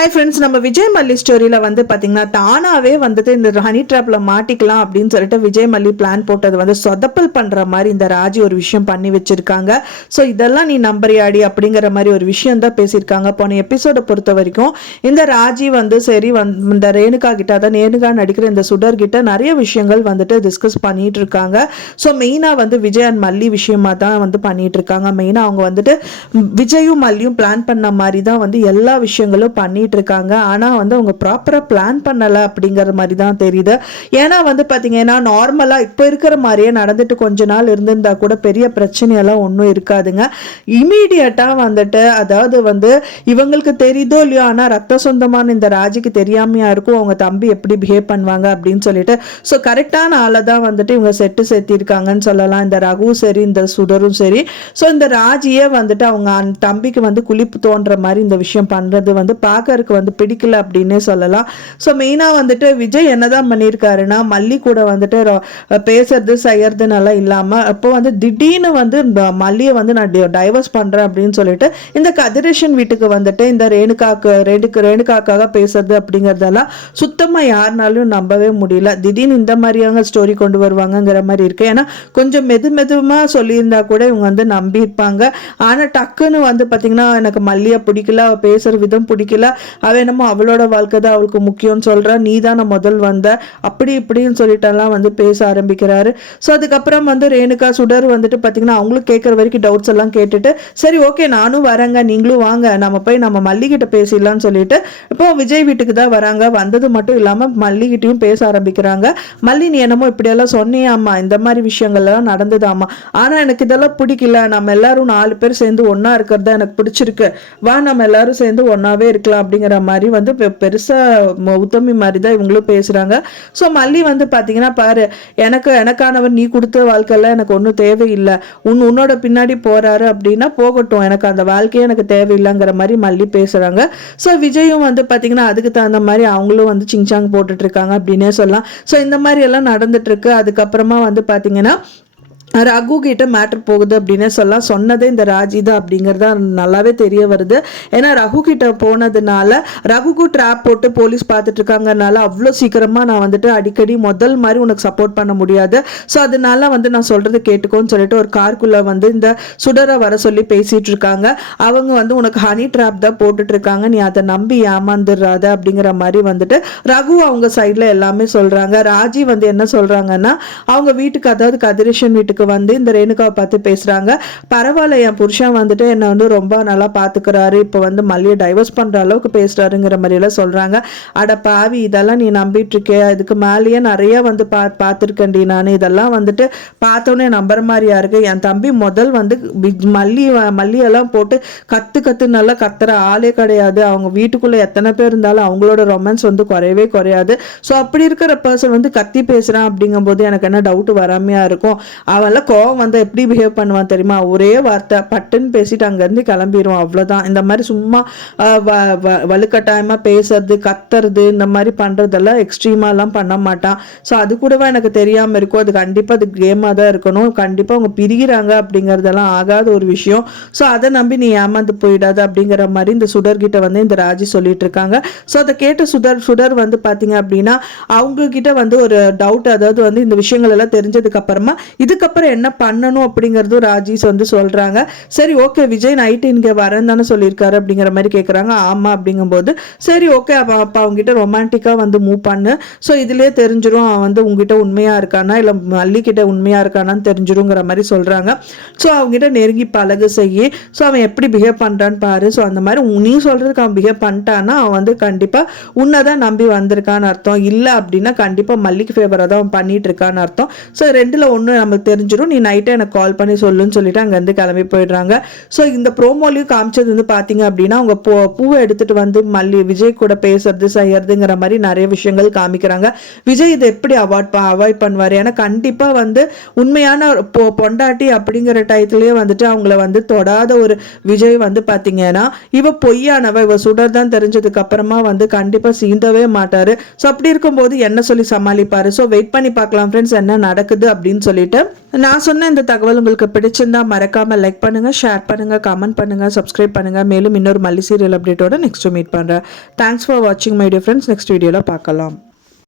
Hi friends, நம்ம விஜய் மல்லி ஸ்டோரியில் வந்து பார்த்தீங்கன்னா தானாகவே வந்துட்டு இந்த ஹனி ட்ராப்பில் மாட்டிக்கலாம் அப்படின்னு சொல்லிட்டு விஜய் மல்லி பிளான் போட்டது வந்து சொதப்பல் பண்ணுற மாதிரி இந்த ராஜி ஒரு விஷயம் பண்ணி வச்சுருக்காங்க. ஸோ இதெல்லாம் நீ நம்பறியாடி அப்படிங்கிற மாதிரி ஒரு விஷயம் தான் பேசியிருக்காங்க. போன எபிசோடை பொறுத்த வரைக்கும் இந்த ராஜி வந்து சரி இந்த ரேணுகா கிட்ட, அதான் ரேணுகா நடிக்கிற இந்த சுடர் கிட்ட நிறைய விஷயங்கள் வந்துட்டு டிஸ்கஸ் பண்ணிட்டு இருக்காங்க. ஸோ மெயினாக வந்து விஜய் அண்ட் மல்லி விஷயமா தான் வந்து பண்ணிட்டு இருக்காங்க. மெயினாக அவங்க வந்துட்டு விஜயும் மல்லியும் பிளான் பண்ண மாதிரி தான் வந்து எல்லா விஷயங்களும் பண்ணிட்டு இருக்காங்க. ஆனா வந்து அவங்க ப்ராப்பரா பிளான் பண்ணல அப்படிங்கிற மாதிரி தான் தெரியுது. ஏன்னா வந்து பாத்தீங்கன்னா நார்மலா இப்ப இருக்கிற மாதிரியே நடந்துட்டு கொஞ்ச நாள் இருந்திருந்தா கூட பெரிய பிரச்சனையெல்லாம் ஒன்றும் இருக்காதுங்க. இமீடியட்டா வந்துட்டு அதாவது வந்து இவங்களுக்கு தெரியுதோ இல்லையோ, ஆனா ரத்த சொந்தமான இந்த ராஜிக்கு தெரியாமையா இருக்கும் அவங்க தம்பி எப்படி பிஹேவ் பண்ணுவாங்க அப்படின்னு சொல்லிட்டு ஸோ கரெக்டான ஆளை தான் வந்துட்டு இவங்க செட்டு சேர்த்திருக்காங்கன்னு சொல்லலாம். இந்த ரகு சரி, இந்த சுடரும் சரி. ஸோ இந்த ராஜியே வந்துட்டு அவங்க தம்பிக்கு வந்து குளிப்பு தோன்ற மாதிரி இந்த விஷயம் பண்றது வந்து பார்க்கறதுக்கு வந்து பிடிக்கல அப்படின்னே சொல்லலாம். ஸோ மெயினாக வந்துட்டு விஜய் என்னதான் பண்ணியிருக்காருன்னா மல்லி கூட வந்துட்டு பேசுறது செய்யறதுனால இல்லாமல் அப்போ வந்து திடீர்னு வந்து இந்த மல்லியை வந்து நான் டைவர்ஸ் பண்ணுறேன் அப்படின்னு சொல்லிட்டு இந்த கதிரேஷன் வீட்டுக்கு வந்துட்டு இந்த ரேணுகாக்காக பேசுறது அப்படிங்கிறதெல்லாம் சுத்தமாக யாருனாலும் நம்பவே முடியல. திடீர்னு இந்த மாதிரியான ஸ்டோரி கொண்டு வருவாங்கங்கிற மாதிரி இருக்கு. ஏன்னா கொஞ்சம் மெதுமாக சொல்லியிருந்தா கூட இவங்க வந்து நம்பியிருப்பாங்க. ஆனால் டக்குன்னு வந்து பார்த்தீங்கன்னா எனக்கு மல்லியை பிடிக்கல, அவள் பேசுகிற விதம் பிடிக்கல, அவ என்னமோ அவளோட வாழ்க்கை தான் அவளுக்கு முக்கியம்னு சொல்றா, நீ தான் முதல் வந்த அப்படி இப்படின்னு சொல்லிட்டெல்லாம் வந்து பேச ஆரம்பிக்கிறாரு. ஸோ அதுக்கப்புறம் வந்து ரேணுகா சுடர் வந்துட்டு பார்த்தீங்கன்னா அவங்களும் கேட்குற வரைக்கும் டவுட்ஸ் எல்லாம் கேட்டுட்டு சரி ஓகே நானும் வரேங்க, நீங்களும் வாங்க, நம்ம போய் நம்ம மல்லிகிட்ட பேசிடலாம்னு சொல்லிட்டு இப்போ விஜய் வீட்டுக்கு தான் வராங்க. வந்தது மட்டும் இல்லாமல் மல்லிகிட்டையும் பேச ஆரம்பிக்கிறாங்க. மல்லி நீ என்னமோ இப்படியெல்லாம் சொன்னியாம்மா, இந்த மாதிரி விஷயங்கள்லாம் நடந்ததாம்மா, ஆனால் எனக்கு இதெல்லாம் பிடிக்கல, நம்ம எல்லாரும் 4 பேர் சேர்ந்து ஒன்றா இருக்கிறதா எனக்கு பிடிச்சிருக்கு, வா நம்ம எல்லாரும் சேர்ந்து ஒன்றாவே இருக்கலாம் அப்படிங்கிற மாதிரி வந்து பெருசா உத்தமி மாதிரி தான் இவங்களும் பேசுறாங்க. ஸோ மல்லி வந்து பார்த்தீங்கன்னா பாரு, எனக்கானவர் நீ கொடுத்த வாழ்க்கையெல்லாம் எனக்கு ஒன்றும் தேவையில்லை, உன்னோட பின்னாடி போறாரு அப்படின்னா போகட்டும், எனக்கு அந்த வாழ்க்கையே எனக்கு தேவையில்லைங்கிற மாதிரி மல்லி பேசுறாங்க. ஸோ விஜயும் வந்து பார்த்தீங்கன்னா அதுக்கு தகுந்த மாதிரி அவங்களும் வந்து சிங்சாங் போட்டுட்டு இருக்காங்க அப்படின்னே சொல்லலாம். ஸோ இந்த மாதிரி எல்லாம் நடந்துட்டு இருக்கு. அதுக்கப்புறமா வந்து பார்த்தீங்கன்னா ரகு கிட்ட மேட்டர் போகுது அப்படின்னு சொல்லலாம். சொன்னதே இந்த ராஜி தான் அப்படிங்கிறது நல்லாவே தெரிய வருது. ஏன்னா ரகு கிட்ட போனதுனால ரகுக்கு ட்ராப் போட்டு போலீஸ் பார்த்துட்டு இருக்காங்கனால அவ்வளோ சீக்கிரமா நான் வந்துட்டு அடிக்கடி முதல் மாதிரி உனக்கு சப்போர்ட் பண்ண முடியாது, ஸோ அதனால வந்து நான் சொல்றது கேட்டுக்கோன்னு சொல்லிட்டு ஒரு கார்க்குள்ள வந்து இந்த சுடரை வர சொல்லி பேசிட்டு இருக்காங்க. அவங்க வந்து உனக்கு ஹனி ட்ராப் தான் போட்டுட்டு இருக்காங்க, நீ அதை நம்பி ஏமாந்துடுறாத அப்படிங்கிற மாதிரி வந்துட்டு ரகு அவங்க சைட்ல எல்லாமே சொல்றாங்க. ராஜி வந்து என்ன சொல்றாங்கன்னா அவங்க வீட்டுக்கு, அதாவது கதிரேஷன் வீட்டுக்கு வந்து இந்த ரேணுகாவை பார்த்து பேசுறாங்க. பரவாயில்ல, என் புருஷன் வந்துட்டு என்ன வந்து ரொம்ப நல்லா பாத்துக்கிறாரு, இப்ப வந்து மல்லியை டைவர்ஸ் பண்ற அளவுக்கு பேசுறாருங்கிற மாதிரி எல்லாம் சொல்றாங்க. அட பாவி, இதெல்லாம் நீ நம்பிட்டு இருக்கே, இதுக்கு மேலேயே நிறைய வந்து பார்த்துருக்கேன்டி நான், இதெல்லாம் வந்துட்டு பார்த்தோன்னே நம்புற மாதிரியா இருக்கு. என் தம்பி முதல் வந்து மல்லியெல்லாம் போட்டு கத்து நல்லா கத்துற ஆளே கிடையாது. அவங்க வீட்டுக்குள்ள எத்தனை பேர் இருந்தாலும் அவங்களோட ரொமான்ஸ் வந்து குறையவே குறையாது. ஸோ அப்படி இருக்கிற பர்சன் வந்து கத்தி பேசுறான் அப்படிங்கும் போது எனக்கு என்ன டவுட் வராமையா இருக்கும். அவன் கோவம் வந்து எப்படி பிஹேவ் பண்ணுவான் தெரியுமா, ஒரே வார்த்தை பட்டுன்னு பேசிட்டு அங்கேருந்து கிளம்பிடுவான், அவ்வளோதான். இந்த மாதிரி சும்மா வலுக்கட்டாயமா பேசுறது, கத்துறது, இந்த மாதிரி பண்றதெல்லாம் எக்ஸ்ட்ரீமாலாம் பண்ண மாட்டான். ஸோ அது கூடவா எனக்கு தெரியாம இருக்கும், அது கண்டிப்பா அது கேமாக தான் இருக்கணும், கண்டிப்பா அவங்க பிரிகிறாங்க அப்படிங்கறதெல்லாம் ஆகாத ஒரு விஷயம். ஸோ அதை நம்பி நீ ஏமாந்து போயிடாது அப்படிங்கிற மாதிரி இந்த சுடர்கிட்ட வந்து இந்த ராஜி சொல்லிட்டு இருக்காங்க. ஸோ அதை கேட்ட சுடர் வந்து பாத்தீங்க அப்படின்னா அவங்க கிட்ட வந்து ஒரு டவுட், அதாவது வந்து இந்த விஷயங்கள் எல்லாம் தெரிஞ்சதுக்கு அப்புறமா இதுக்கப்புறம் என்ன பண்ணணும் அப்படிங்கறது ராஜீஸ் வந்து சொல்றாங்க. சரி ஓகே, விஜய் நைட்டு இங்க வரேன்னு தானே சொல்லியிருக்காரு அப்படிங்கிற மாதிரி கேட்குறாங்க. ஆமா அப்படிங்கும்போது சரி ஓகே, அப்போ அவங்ககிட்ட ரொமான்டிக்கா வந்து மூவ் பண்ணு, ஸோ இதுலயே தெரிஞ்சிடும் அவன் வந்து உங்ககிட்ட உண்மையா இருக்கானா இல்லை மல்லி கிட்ட உண்மையா இருக்கானான்னு தெரிஞ்சிருங்கிற மாதிரி சொல்றாங்க. ஸோ அவங்ககிட்ட நெருங்கி பழகு செய்யி, ஸோ அவன் எப்படி பிஹேவ் பண்றான்னு பாரு, ஸோ அந்த மாதிரி நீ சொல்றதுக்கு அவன் பிஹேவ் பண்ணிட்டான்னா அவன் வந்து கண்டிப்பா உன்னதான் நம்பி வந்திருக்கான்னு அர்த்தம், இல்லை அப்படின்னா கண்டிப்பா மல்லிக்கு ஃபேவரா தான் அவன் பண்ணிட்டு இருக்கான்னு அர்த்தம். ஸோ ரெண்டுல ஒன்று நமக்கு தெரிஞ்சிடும், நீ நைட்டை எனக்கு கால் பண்ணி சொல்லுன்னு சொல்லிட்டு அங்கேருந்து கிளம்பி போயிடுறாங்க. ஸோ இந்த ப்ரோமோலையும் காமிச்சது வந்து பார்த்தீங்க அப்படின்னா அவங்க பூவை எடுத்துட்டு வந்து விஜய் கூட பேசுறது செய்யறதுங்கிற மாதிரி நிறைய விஷயங்கள் காமிக்கிறாங்க. விஜய் இதை எப்படி அவாய்ட் பண்ணுவார், ஏன்னா கண்டிப்பாக வந்து உண்மையான பொண்டாட்டி அப்படிங்கிற டயத்துலேயே வந்துட்டு அவங்கள வந்து தொடாத ஒரு விஜய் வந்து பார்த்தீங்கன்னா இவ பொய்யானவ, இவ சுடர் தான் தெரிஞ்சதுக்கு அப்புறமா வந்து கண்டிப்பாக சீந்தவே மாட்டாரு. ஸோ அப்படி இருக்கும்போது என்ன சொல்லி சமாளிப்பாரு. ஸோ வெயிட் பண்ணி பார்க்கலாம் ஃப்ரெண்ட்ஸ் என்ன நடக்குது அப்படின்னு சொல்லிட்டு. நான் சொன்ன இந்த தகவல் உங்களுக்கு பிடிச்சிருந்தா மறக்காம லைக் பண்ணுங்க, ஷேர் பண்ணுங்க, கமெண்ட் பண்ணுங்க, சப்ஸ்கிரைப் பண்ணுங்க. மேலும் இன்னொரு மல்லி சீரியல் அப்டேட்டோட நெக்ஸ்ட் மீட் பண்றேன். தேங்க்ஸ் ஃபார் வாட்சிங் மை டியர் ஃப்ரெண்ட்ஸ். நெக்ஸ்ட் வீடியோல பார்க்கலாம்.